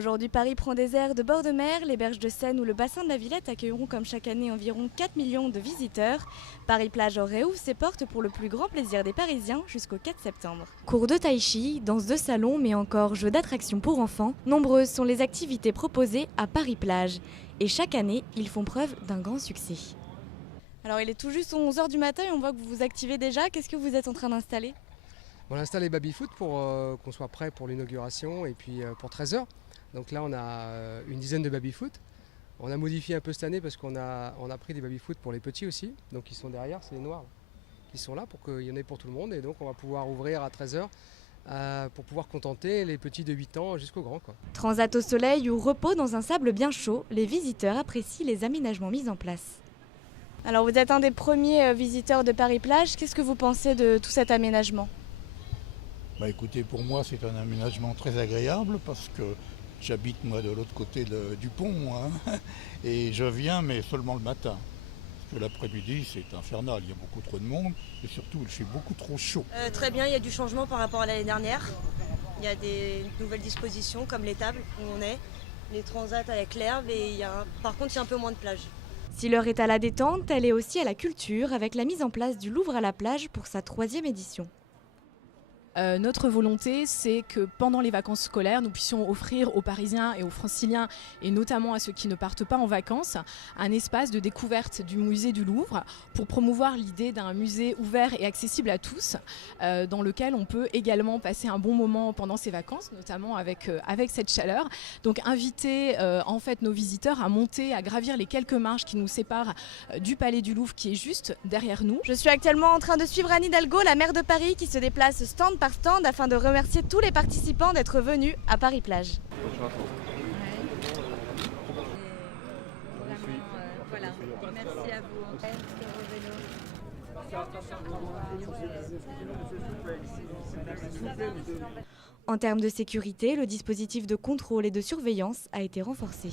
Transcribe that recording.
Aujourd'hui, Paris prend des airs de bord de mer. Les berges de Seine ou le bassin de la Villette accueilleront comme chaque année environ 4 millions de visiteurs. Paris-Plage réouvre ses portes pour le plus grand plaisir des Parisiens jusqu'au 4 septembre. Cours de tai chi, danse de salon, mais encore jeux d'attractions pour enfants. Nombreuses sont les activités proposées à Paris-Plage. Et chaque année, ils font preuve d'un grand succès. Alors il est tout juste 11 h du matin et on voit que vous vous activez déjà. Qu'est-ce que vous êtes en train d'installer ? On installe les baby-foot pour qu'on soit prêt pour l'inauguration et puis pour 13 h. Donc là on a une dizaine de baby-foot. On a modifié un peu cette année parce qu'on a pris des baby-foot pour les petits aussi. Donc ils sont derrière, c'est les noirs qui sont là pour qu'il y en ait pour tout le monde. Et donc on va pouvoir ouvrir à 13 h pour pouvoir contenter les petits de 8 ans jusqu'aux grands, quoi. Transat au soleil ou repos dans un sable bien chaud, les visiteurs apprécient les aménagements mis en place. Alors vous êtes un des premiers visiteurs de Paris-Plage. Qu'est-ce que vous pensez de tout cet aménagement ? Écoutez, pour moi c'est un aménagement très agréable parce que j'habite moi de l'autre côté du pont, hein, et je viens mais seulement le matin. Parce que l'après-midi c'est infernal, il y a beaucoup trop de monde et surtout il fait beaucoup trop chaud. Très bien, il y a du changement par rapport à l'année dernière. Il y a des nouvelles dispositions comme les tables où on est, les transats avec l'herbe et par contre il y a un peu moins de plage. Si l'heure est à la détente, elle est aussi à la culture avec la mise en place du Louvre à la plage pour sa 3e édition. Notre volonté, c'est que pendant les vacances scolaires, nous puissions offrir aux Parisiens et aux Franciliens, et notamment à ceux qui ne partent pas en vacances, un espace de découverte du musée du Louvre pour promouvoir l'idée d'un musée ouvert et accessible à tous, dans lequel on peut également passer un bon moment pendant ces vacances, notamment avec cette chaleur. Donc inviter en fait nos visiteurs à monter, à gravir les quelques marches qui nous séparent du Palais du Louvre qui est juste derrière nous. Je suis actuellement en train de suivre Anne Hidalgo, la maire de Paris, qui se déplace stand par stand afin de remercier tous les participants d'être venus à Paris-Plage. Voilà, merci à vous. En termes de sécurité, le dispositif de contrôle et de surveillance a été renforcé.